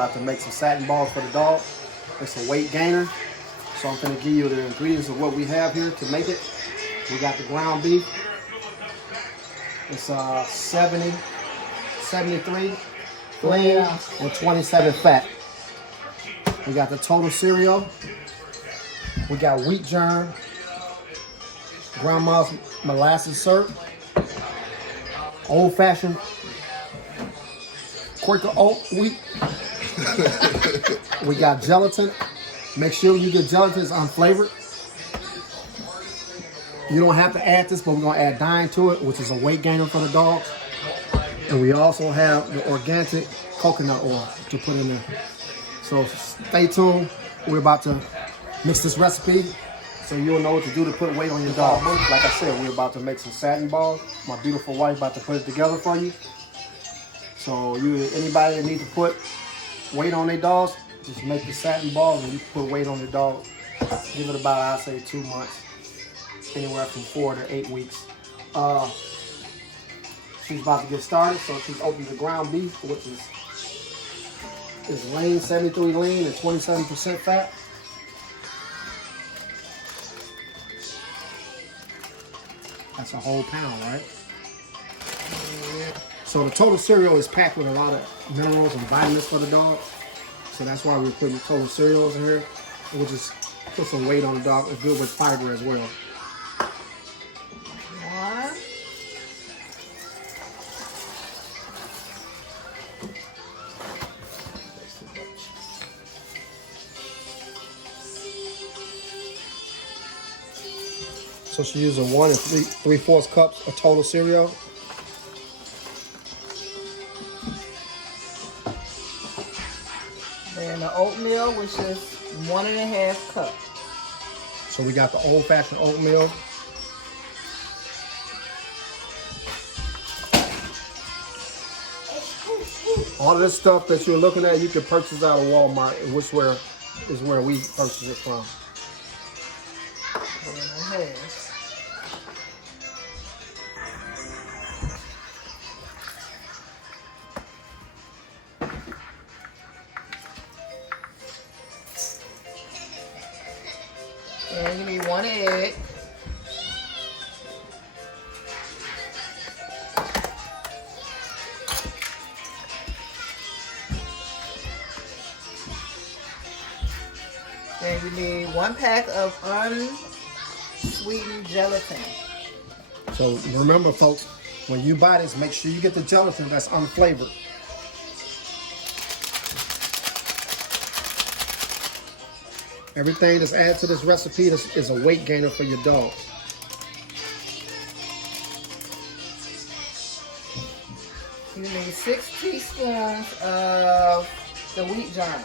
about to make some satin balls for the dog. It's a weight gainer. So I'm going to give you the ingredients of what we have here to make it. We got the ground beef. It's 73 lean or 27 fat. We got the total cereal. We got wheat germ, grandma's molasses syrup, old-fashioned Quaker oat wheat. We got gelatin. Make sure you get gelatin, it's unflavored. You don't have to add this, but we're gonna add dine to it, which is a weight gainer for the dogs. And we also have the organic coconut oil to put in there. So stay tuned. We're about to mix this recipe so you'll know what to do to put weight on your dog. Like I said, we're about to make some satin balls. My beautiful wife about to put it together for you. So anybody that needs to put weight on their dogs, just make the satin balls and you put weight on your dog. Give it about, I'd say, 2 months. Anywhere from 4 to 8 weeks. She's about to get started, so she's opening the ground beef, which is lean, 73 lean and 27% fat. That's a whole pound, right? So the total cereal is packed with a lot of minerals and vitamins for the dog. So that's why we're putting total cereals in here. We'll just put some weight on the dog. It's good with fiber as well. So she uses 1 3/4 cups of total cereal. And the oatmeal, which is 1½ cup. So we got the old-fashioned oatmeal. All of this stuff that you're looking at, you can purchase out of Walmart, which is where we purchase it from. 1½. And you need 1 egg. And you need 1 pack of unsweetened gelatin. So remember, folks, when you buy this, make sure you get the gelatin that's unflavored. Everything that's added to this recipe is a weight gainer for your dog. You need 6 teaspoons of the wheat germ.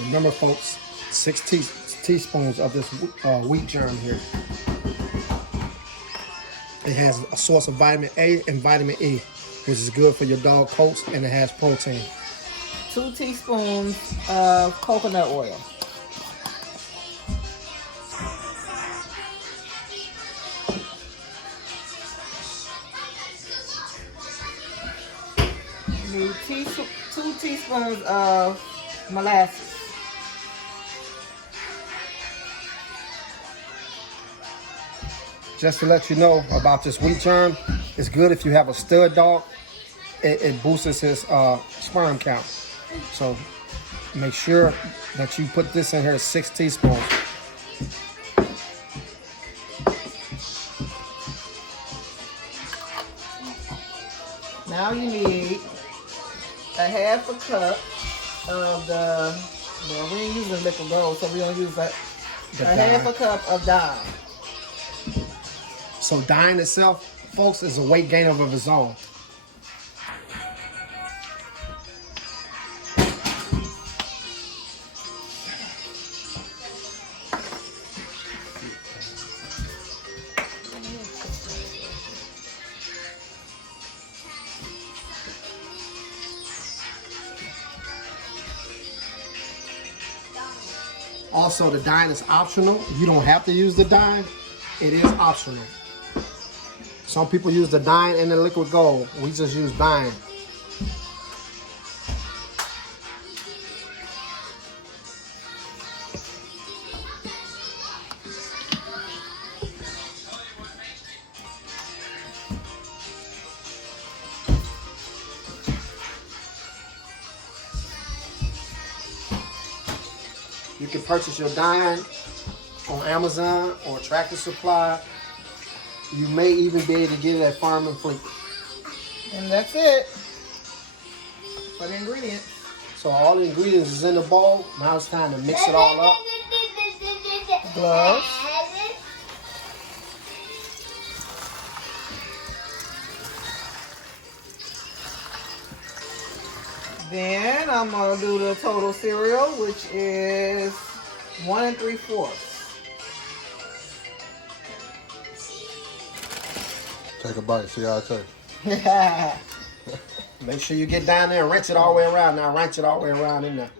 Remember, folks, 6 teaspoons of this wheat germ here. It has a source of vitamin A and vitamin E, which is good for your dog coats, and it has protein. 2 teaspoons of coconut oil. You need 2 teaspoons of molasses. Just to let you know about this wheat germ, it's good if you have a stud dog. It boosts his sperm count. So make sure that you put this in here, 6 teaspoons. Now you need a 1/2 cup of the, well, we ain't using liquid gold, so we don't use that. A 1/2 cup of dye. So dyeing itself folks, is a weight gainer of its own. Also, the dye is optional. You don't have to use the dye. It is optional. Some people use the dye and the liquid gold. We just use dye. You can purchase your dye on Amazon or Tractor Supply. You may even be able to get it at Farm and Fleet. And that's it for the ingredients. So all the ingredients is in the bowl. Now it's time to mix it all up. Gloves. Then I'm gonna do the total cereal, which is 1 3/4. Take a bite, see how it tastes. Make sure you get down there and rinse it all the way around. Now rinse it all the way around in there.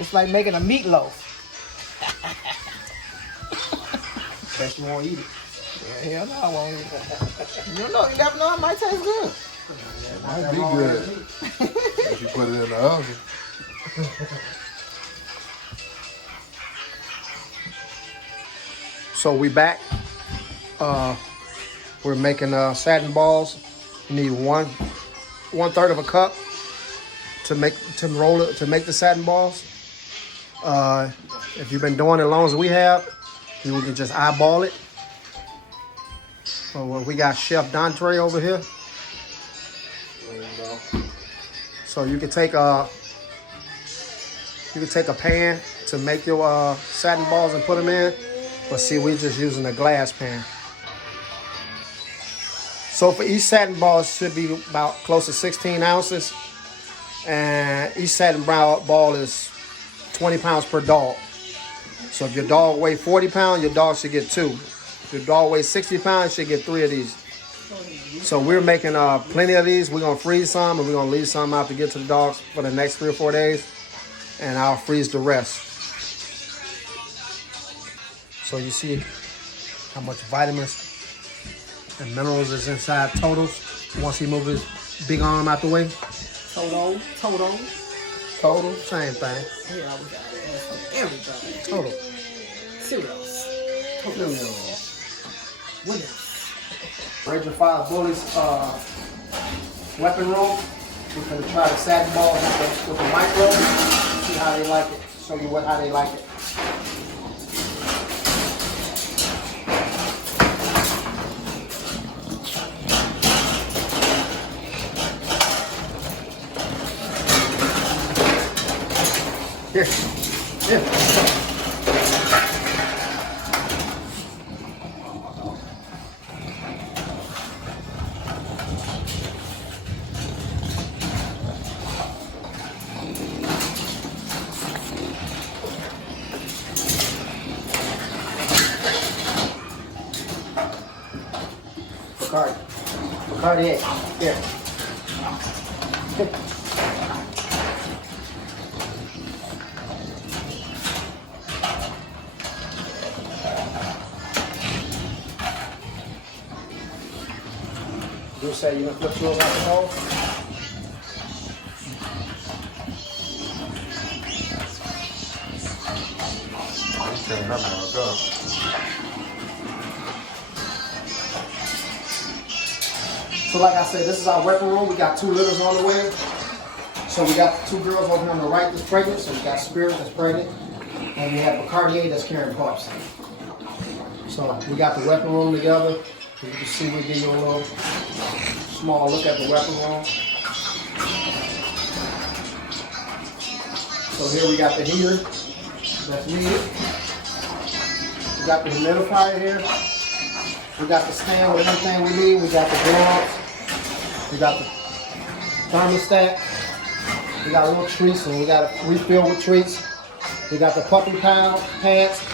It's like making a meatloaf. Bet you won't eat it. Yeah, hell no, I won't eat that. You know, you never know, it might taste good. Might be good if you put it in the oven. So we back. We're making satin balls. You need one third of a cup to make the satin balls. If you've been doing it as long as we have, you can just eyeball it. So we got Chef Dontre over here. So you can take a pan to make your satin balls and put them in. But see, we're just using a glass pan. So for each satin ball, it should be about close to 16 ounces. And each satin ball is 20 pounds per dog. So if your dog weighs 40 pounds, your dog should get 2. If your dog weighs 60 pounds, you should get 3 of these. So we're making plenty of these. We're going to freeze some, and we're going to leave some out to get to the dogs for the next 3 or 4 days. And I'll freeze the rest. So you see how much vitamins and minerals is inside Total's. Once he moves his big arm out the way. Total. Total, same thing. Yeah, we got to add some everything. Total. Cereals. Winners. Ranger Fire Bullies weapon room. We're going to try the satin balls with the micro. See how they like it. Show you how they like it. Here. Bacardi, here. You say you gonna flip yours out the bowl? Can't have it like that. So like I said, this is our weapon room. We got 2 litters on the way. So we got 2 girls over here on the right that's pregnant. So we got Spirit that's pregnant. And we have Bacardi that's carrying pups. So we got the weapon room together. You can see we give you a little small look at the weapon room. So here we got the heater that's needed. We got the humidifier here. We got the stand with everything we need. We got the gloves. We got the thermostat. We got little treats, and we got a refill with treats. We got the puppy pants,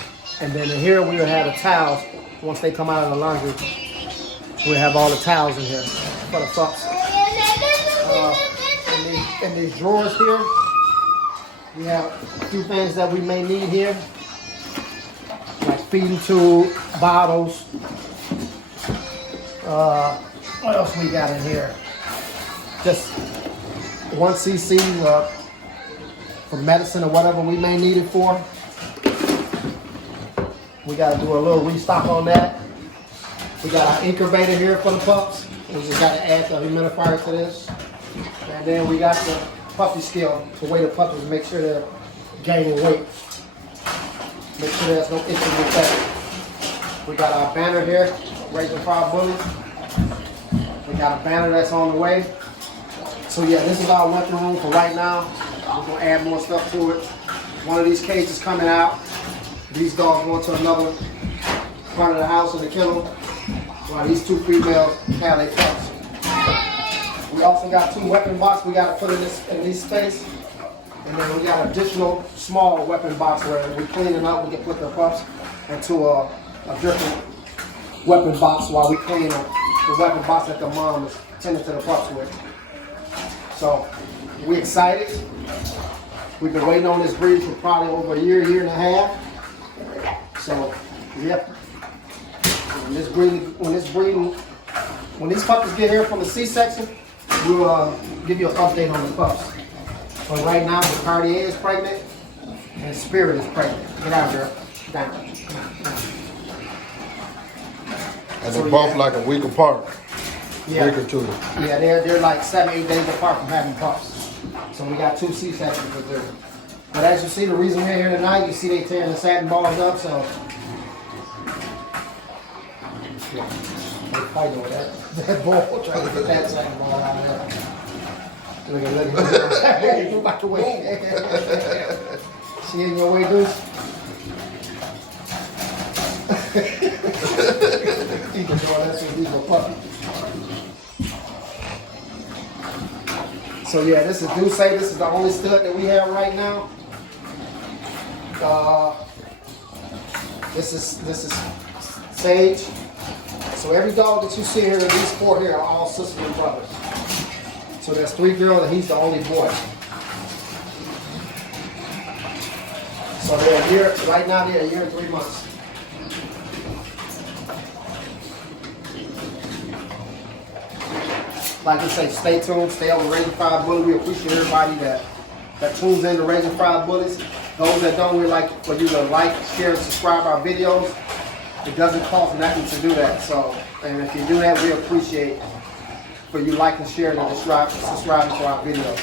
and then in here we'll have the towels. Once they come out of the laundry, we'll have all the towels in here for the pups. In these drawers here, we have a few things that we may need here, like feeding tube, bottles. What else we got in here? Just 1 cc for medicine or whatever we may need it for. We got to do a little restock on that. We got our incubator here for the pups. We just got to add the humidifier to this. And then we got the puppy scale to weigh the puppies and make sure they're gaining weight. Make sure there's no issues with that. We got our banner here, Raising Fire Bullies. We got a banner that's on the way. So yeah, this is our weapon room for right now. We're gonna add more stuff to it. One of these cages coming out. These dogs going to another part of the house in the kennel, while these 2 females have their pups. We also got 2 weapon boxes we got to put in this space, and then we got additional small weapon box where we clean it up. We can put the pups into a different weapon box while we clean the weapon box that the mom is tending to the pups with. So we excited. We've been waiting on this breed for probably over a year, year and a half. So, yep. When these puppies get here from the C-section, we'll give you an update on the pups. But right now, the Cartier is pregnant and Spirit is pregnant. Get out here. Down. And they're both like a week apart. Yeah. Week or 2. Yeah, they're like 7-8 days apart from having pups. So we got 2 C-sections to do. But as you see, the reason we're here tonight, you see they tearing the satin balls up, so yeah, they fighting with that ball, trying to get that satin ball out of there. Look at you about to wait. She in your way, Goose? He can do all that since he's a puppy. So yeah, this is Duce. This is the only stud that we have right now. This is Sage. So every dog that you see here, these 4 here are all sisters and brothers. So there's 3 girls and he's the only boy. So they're a year, right now they're a year and 3 months. Like I say, stay tuned, stay on Raising Fire Bullies. We appreciate everybody that tunes in to Raising Fire Bullies. Those that don't, we'd like for you to like, share, and subscribe our videos. It doesn't cost nothing to do that. So, and if you do that, we appreciate for you liking, sharing, and subscribing to our videos.